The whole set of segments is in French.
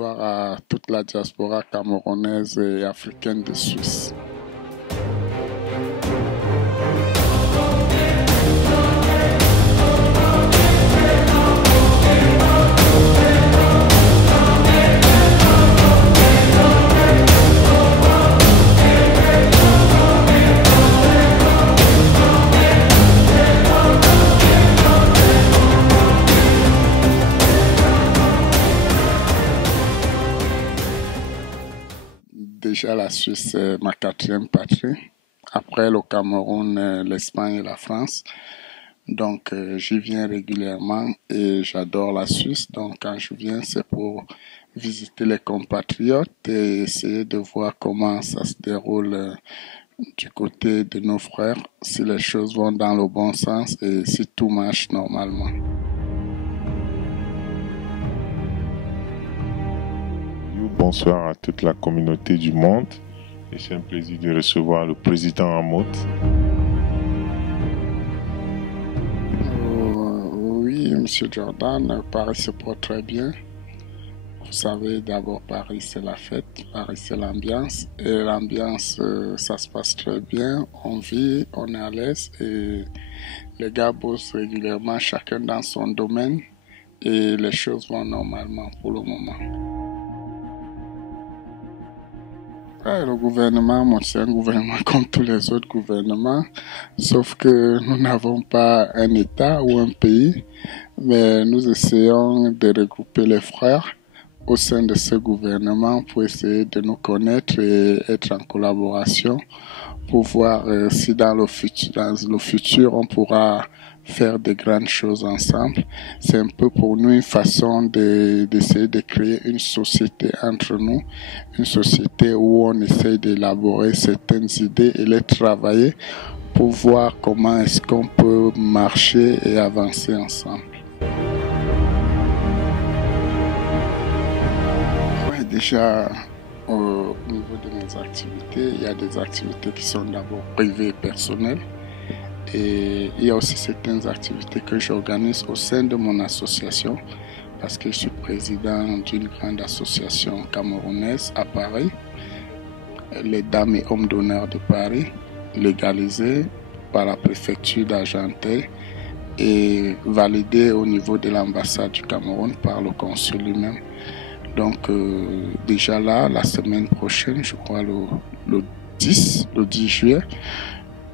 bonsoir à toute la diaspora camerounaise et africaine de Suisse. Déjà, la Suisse est ma quatrième patrie. Après le Cameroun, l'Espagne et la France. Donc, j'y viens régulièrement et j'adore la Suisse. Donc, quand je viens, c'est pour visiter les compatriotes et essayer de voir comment ça se déroule du côté de nos frères, si les choses vont dans le bon sens et si tout marche normalement. Bonsoir à toute la communauté du monde et c'est un plaisir de recevoir le président Hamout. Oui, Monsieur Jordan, Paris se porte très bien. Vous savez, d'abord Paris c'est la fête, Paris c'est l'ambiance et l'ambiance ça se passe très bien, on vit, on est à l'aise et les gars bossent régulièrement chacun dans son domaine et les choses vont normalement pour le moment. Ouais, le gouvernement, c'est un gouvernement comme tous les autres gouvernements, sauf que nous n'avons pas un État ou un pays, mais nous essayons de regrouper les frères au sein de ce gouvernement pour essayer de nous connaître et être en collaboration pour voir si dans le futur on pourra faire de grandes choses ensemble. C'est un peu pour nous une façon d'essayer de créer une société entre nous, une société où on essaie d'élaborer certaines idées et les travailler pour voir comment est-ce qu'on peut marcher et avancer ensemble. Ouais, déjà, au niveau de mes activités, il y a des activités qui sont d'abord privées et personnelles. Et il y a aussi certaines activités que j'organise au sein de mon association parce que je suis président d'une grande association camerounaise à Paris, les Dames et Hommes d'honneur de Paris, légalisée par la préfecture d'Argenteuil et validée au niveau de l'ambassade du Cameroun par le consul lui-même. Donc déjà là, la semaine prochaine, je crois le 10 juillet,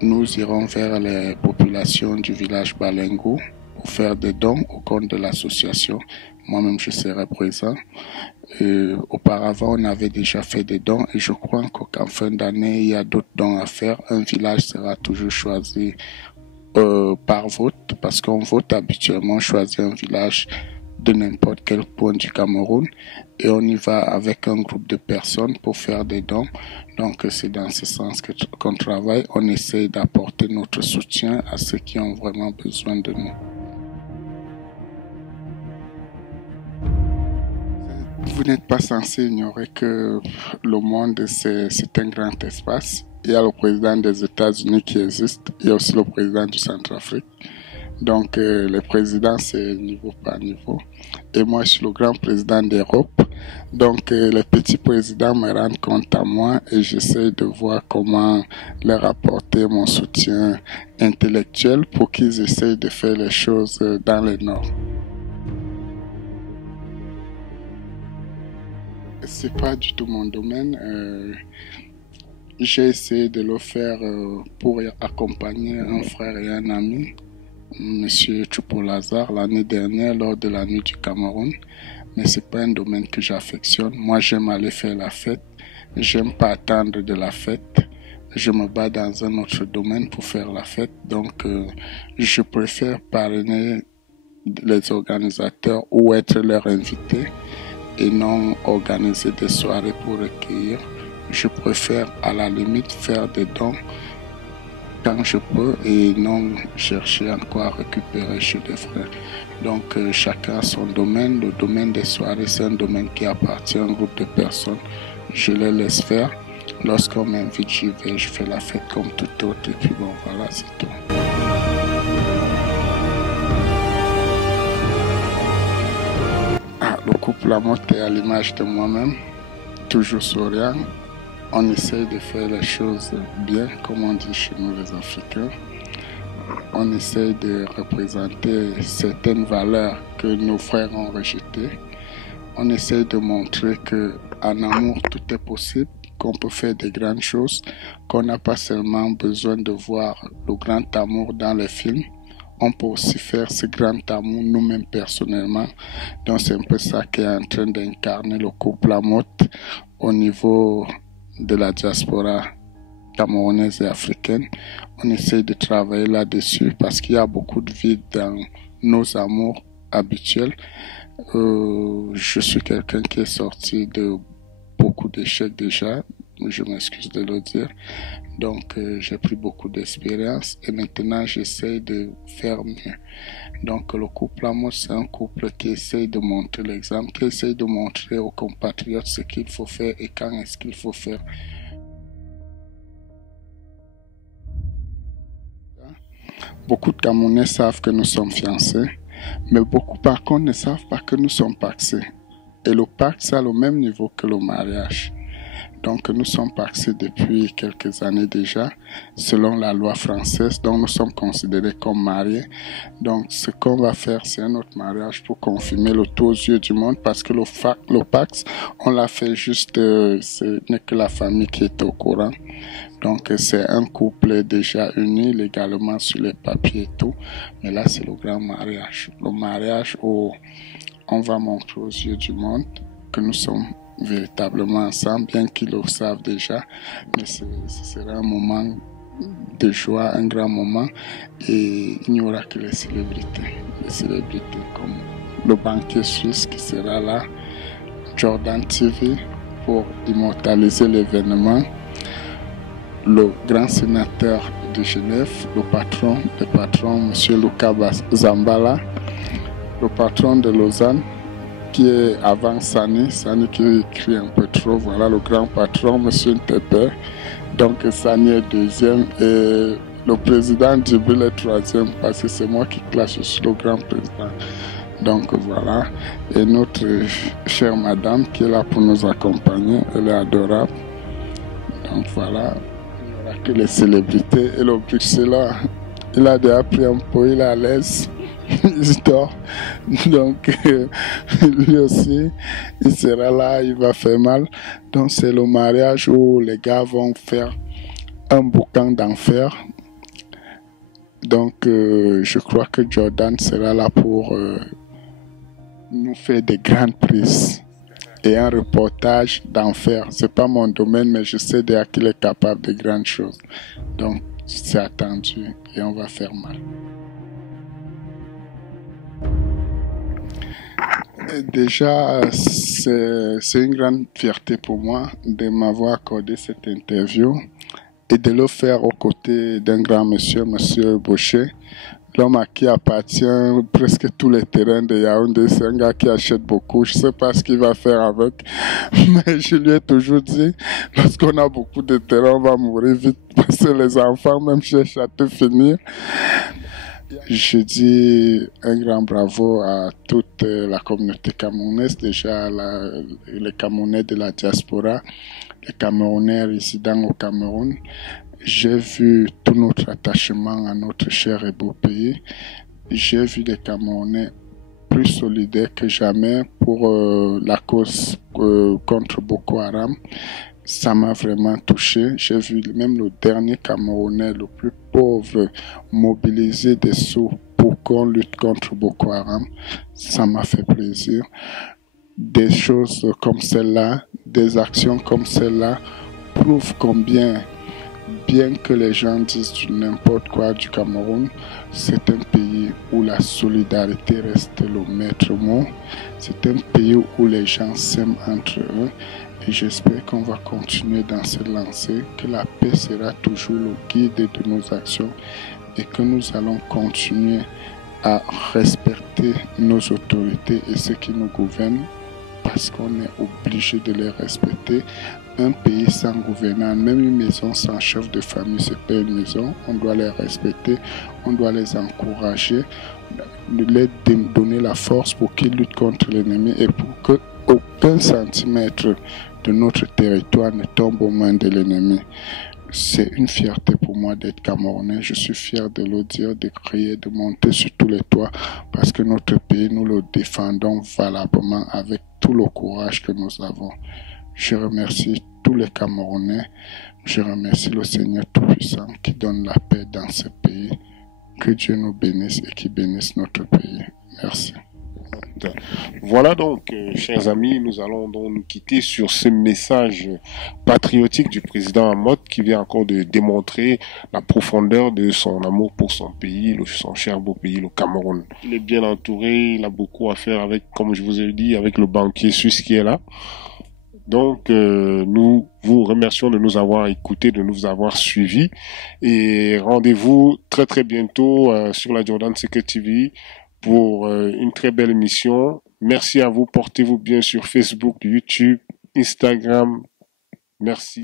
nous irons vers les populations du village Balengo pour faire des dons au compte de l'association. Moi-même, je serai présent. Auparavant, on avait déjà fait des dons et je crois qu'en fin d'année, il y a d'autres dons à faire. Un village sera toujours choisi par vote parce qu'on vote habituellement, on choisit un village de n'importe quel point du Cameroun et on y va avec un groupe de personnes pour faire des dons. Donc c'est dans ce sens qu'on travaille. On essaie d'apporter notre soutien à ceux qui ont vraiment besoin de nous. Vous n'êtes pas censé ignorer que le monde c'est un grand espace. Il y a le président des États-Unis qui existe, il y a aussi le président du Centrafrique. Donc, le président, c'est niveau par niveau. Et moi, je suis le grand président d'Europe. Donc, les petits présidents me rendent compte à moi et j'essaie de voir comment leur apporter mon soutien intellectuel pour qu'ils essayent de faire les choses dans le Nord. C'est pas du tout mon domaine. J'ai essayé de le faire pour accompagner un frère et un ami. Monsieur Choupo-Lazare l'année dernière lors de la nuit du Cameroun, mais c'est pas un domaine que j'affectionne. Moi, j'aime aller faire la fête, j'aime pas attendre de la fête. Je me bats dans un autre domaine pour faire la fête, donc je préfère parrainer les organisateurs ou être leur invité et non organiser des soirées pour recueillir. Je préfère à la limite faire des dons quand je peux et non chercher encore à récupérer chez des frères. Donc chacun a son domaine. Le domaine des soirées, c'est un domaine qui appartient à un groupe de personnes. Je les laisse faire. Lorsqu'on m'invite, j'y vais, je fais la fête comme tout autre et puis bon voilà, c'est tout. Le couple couple Lamotte est à l'image de moi-même, toujours souriant. On essaye de faire les choses bien, comme on dit chez nous les Africains. On essaye de représenter certaines valeurs que nos frères ont rejetées. On essaye de montrer qu'en amour, tout est possible, qu'on peut faire des grandes choses, qu'on n'a pas seulement besoin de voir le grand amour dans les films. On peut aussi faire ce grand amour nous-mêmes personnellement. Donc c'est un peu ça qui est en train d'incarner le couple Lamotte au niveau de la diaspora camerounaise et africaine. On essaie de travailler là-dessus parce qu'il y a beaucoup de vide dans nos amours habituels. Je suis quelqu'un qui est sorti de beaucoup d'échecs déjà, je m'excuse de le dire. Donc j'ai pris beaucoup d'expérience et maintenant j'essaie de faire mieux. Donc le couple Lamotte, c'est un couple qui essaie de montrer l'exemple, qui essaie de montrer aux compatriotes ce qu'il faut faire et quand est-ce qu'il faut faire. Beaucoup de Camerounais savent que nous sommes fiancés, mais beaucoup par contre ne savent pas que nous sommes pacsés. Et le pacte, c'est à le même niveau que le mariage. Donc nous sommes pacsés depuis quelques années déjà, selon la loi française, donc nous sommes considérés comme mariés. Donc ce qu'on va faire, c'est un autre mariage pour confirmer le tout aux yeux du monde, parce que le pacte, on l'a fait juste, ce n'est que la famille qui est au courant. Donc c'est un couple déjà uni légalement sur les papiers et tout, mais là c'est le grand mariage. Le mariage où on va montrer aux yeux du monde que nous sommes véritablement ensemble, bien qu'ils le savent déjà, mais ce sera un moment de joie, un grand moment, et il n'y aura que les célébrités comme le banquier suisse qui sera là, Jordan TV pour immortaliser l'événement, le grand sénateur de Genève, le patron, M. Luca Zambala, le patron de Lausanne, qui est avant Sani qui écrit un peu trop, voilà le grand patron, M. Ntepe. Donc Sani est deuxième et le président Djibril est troisième parce que c'est moi qui classe, je suis le grand président. Donc voilà, et notre chère madame qui est là pour nous accompagner, elle est adorable. Donc voilà, il n'y aura que les célébrités et le Bruxelles, il a déjà pris un peu, il est à l'aise. Il dort, donc lui aussi il sera là, il va faire mal. Donc c'est le mariage où les gars vont faire un boucan d'enfer. Donc je crois que Jordan sera là pour nous faire des grandes prises et un reportage d'enfer. C'est pas mon domaine, mais je sais déjà qu'il est capable de grandes choses. Donc c'est attendu et on va faire mal. Déjà, c'est une grande fierté pour moi de m'avoir accordé cette interview et de le faire aux côtés d'un grand monsieur, monsieur Boucher, l'homme à qui appartient presque tous les terrains de Yaoundé. C'est un gars qui achète beaucoup. Je ne sais pas ce qu'il va faire avec, mais je lui ai toujours dit, lorsqu'on a beaucoup de terrains, on va mourir vite parce que les enfants même cherchent à tout finir. Je dis un grand bravo à toute la communauté camerounaise, déjà les Camerounais de la diaspora, les Camerounais résidant au Cameroun. J'ai vu tout notre attachement à notre cher et beau pays. J'ai vu des Camerounais plus solidaires que jamais pour la cause contre Boko Haram. Ça m'a vraiment touché. J'ai vu même le dernier Camerounais, le plus pauvre, mobiliser des sous pour qu'on lutte contre Boko Haram. Ça m'a fait plaisir. Des choses comme celle-là, des actions comme celle-là prouvent combien, bien que les gens disent n'importe quoi du Cameroun, c'est un pays où la solidarité reste le maître mot. C'est un pays où les gens s'aiment entre eux. Et j'espère qu'on va continuer dans cette lancée, que la paix sera toujours le guide de nos actions et que nous allons continuer à respecter nos autorités et ceux qui nous gouvernent parce qu'on est obligé de les respecter. Un pays sans gouvernant, même une maison sans chef de famille, c'est pas une maison. On doit les respecter, on doit les encourager, leur donner la force pour qu'ils luttent contre l'ennemi et pour que aucun centimètre de notre territoire ne tombe aux mains de l'ennemi. C'est une fierté pour moi d'être Camerounais. Je suis fier de le dire, de crier, de monter sur tous les toits parce que notre pays, nous le défendons valablement avec tout le courage que nous avons. Je remercie tous les Camerounais. Je remercie le Seigneur Tout-Puissant qui donne la paix dans ce pays. Que Dieu nous bénisse et qui bénisse notre pays. Merci. Voilà donc, chers amis, nous allons donc nous quitter sur ce message patriotique du président Amott qui vient encore de démontrer la profondeur de son amour pour son pays, son cher beau pays, le Cameroun. Il est bien entouré, il a beaucoup à faire avec, comme je vous ai dit, avec le banquier suisse qui est là. Donc, nous vous remercions de nous avoir écoutés, de nous avoir suivis et rendez-vous très très bientôt sur la Jordan Secker TV pour une très belle émission. Merci à vous, portez-vous bien sur Facebook, YouTube, Instagram. Merci.